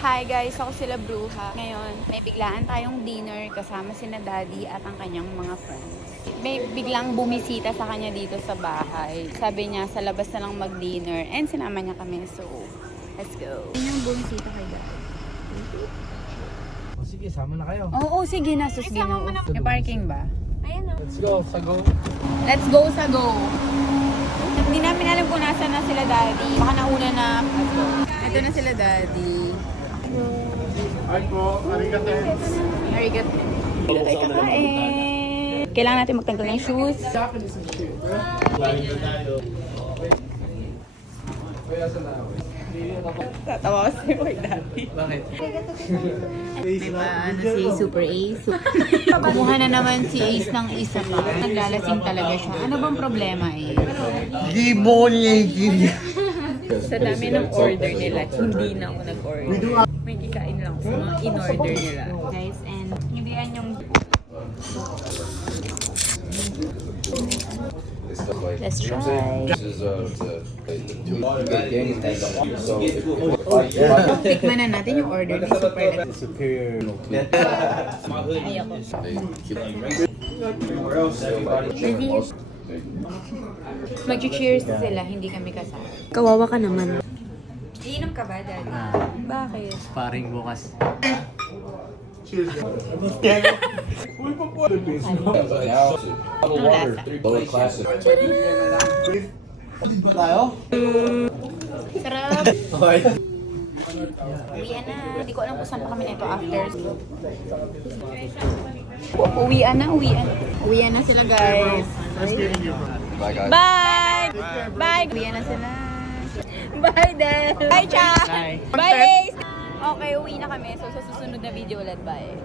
Hi guys, ako sila Bruja. Ngayon, may biglaan tayong dinner kasama sina Daddy at ang kanyang mga friends. May biglang bumisita sa kanya dito sa bahay. Sabi niya, sa labas na lang mag-dinner. And sinama niya kami, so let's go. Sino yung bumisita kay Daddy? O sige, sama na kayo. Oo, sige na, sus Ginoo. May parking ba? Ayan o. Let's go, sa go. Let's go sa go! Hindi namin alam kung nasa na sila Daddy. Baka nauna na. Ito na sila Daddy. Hi po, arigato. Arigato. Dito tayo kakain. Kailangan natin magtanggal ng shoes. Tatawa ko sa'yo kay Daddy. Bakit? May si Super Ace. Kumuha na naman si Ace ng isa pa. Naglalasing talaga siya. Ano bang problema eh? Sa dami ng order nila, hindi na ako nag-order. May kikain lang sa mga in-order nila. Guys, and hindi yan yung... Let's try. Tikman na natin yung order ni Super. Superior. Ayoko. Mag-cheers sila, hindi kami kasama. Kawawa ka naman. Iinom ka ba, Daddy? Bakit? Sparring bukas. Tayo? Sarap! Uwian na. Hindi ko alam kung saan pa kami nito after. Uwian na, uwian. Uwian na sila, guys. Bye, guys. Bye! Bye! Uwian na sila. Bye, Del! Bye, Cha! Bye. Bye, Ace! Okay, uwi na kami. So, sa susunod na video ulit, bye.